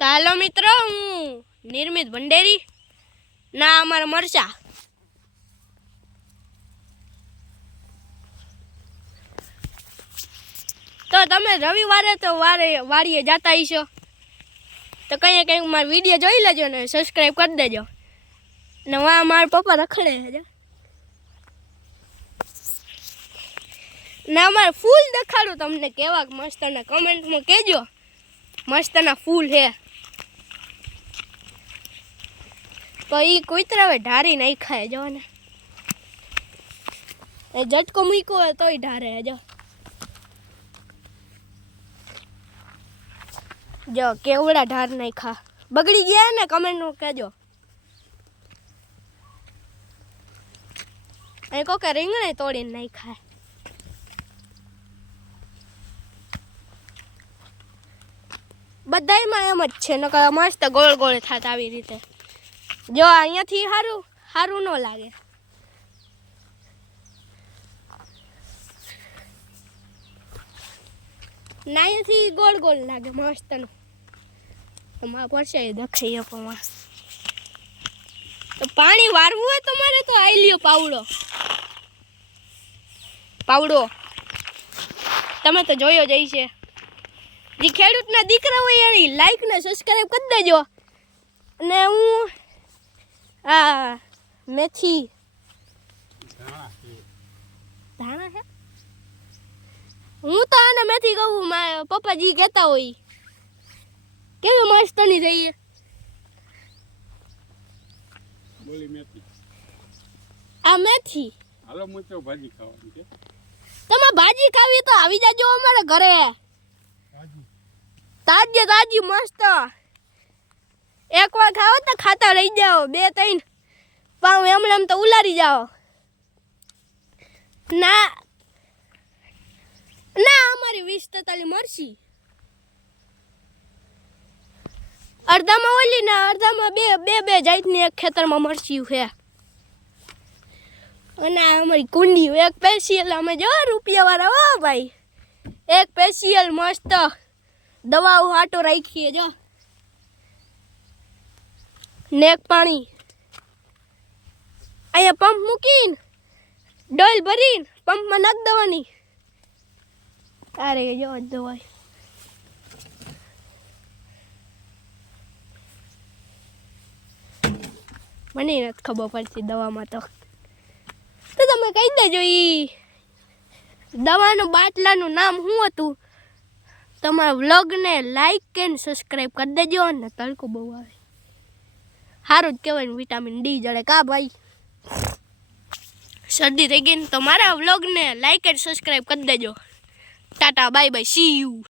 તો હાલો મિત્રો, હું નિર્મિત ભંડેરી ના અમારા મરચા. તો તમે રવિવારે તો વાડીએ જતા હશો તો કંઈ કંઈક મારો વિડીયો જોઈ લેજો ને સબસ્ક્રાઈબ કરી દેજો. ને વાં મારા પપ્પા રખડે છે ને અમારે ફૂલ દેખાડું તમને કેવા મસ્તના, કમેન્ટમાં કહેજો મસ્તના ફૂલ છે. તો એ કુતરા હવે ઢારી નાખાય જો ને, એ ઝટકો મૂક્યો હોય તોય ઢારે જો. જો કેવડા ઢાર નાખા, બગડી ગયા ને કમેન્ટમાં કહેજો. અહીં કોકે રીંગણે તોડીને નાખ્યા. બધાયમાં એમ જ છે, નકર મસ્ત ગોળ ગોળ થાત આવી રીતે. જો અહીંયાથી સારું ન લાગે. ના અહીંયાથી ગોળ ગોળ લાગે મસ્તનું. તમારા પરસે દેખાય પણ તો પાણી વારવું હોય તમારે તો આઈ લ્યો પાવડો તમે તો જોયો જ છે. જે ખેડૂતના દીકરા હોય એ લાઈક ને સબસ્ક્રાઈબ કરી દેજો. અને હું આ મેથી ધાણા છે, હું તો આને મેથી કહું. મારા પપ્પાજી કહેતા હોય કેવી મસ્તની થઈ. આ મેથી હાલો મુચો ભાજી ખાવાની છે. તમે ભાજી ખાવી તો આવી જાજો અમારા ઘરે. તાજી મસ્ત. એક વાર ખાઓ તો ખાતા રહી જાઓ, 2-3 પાઉં એમ તો ઉલારી જાઓ. ના અમારી 20-43 મરસી, અડધામાં ઓલી ને અડધામાં બે જાતની એક ખેતરમાં મરસી છે. અને અમારી કુંડી એક સ્પેશિયલ, અમે જો રૂપિયાવાળા હો ભાઈ, એક સ્પેશિયલ મસ્ત દવાઓ આટો રાખીએ જો. નેક પાણી અહીંયા પંપ મૂકીને ડોલ ભરીને પંપમાં નાખ દેવાની. તારે જો દવાઈ મને નથી ખબર પડતી દવામાં. તો તમે કહી દેજો ઈ દવાનું બાટલાનું નામ શું હતું. તમારા વ્લોગને લાઈક અને સબસ્ક્રાઈબ કરી દેજો. અને તડકો બહુ આવે, સારું જ કહેવાય ને, વિટામિન ડી જડે કા ભાઈ. શરદી થઈ ગઈ ને તો મારા વ્લોગને લાઈક અને સબસ્ક્રાઈબ કરી દેજો. Tata bye bye, C you.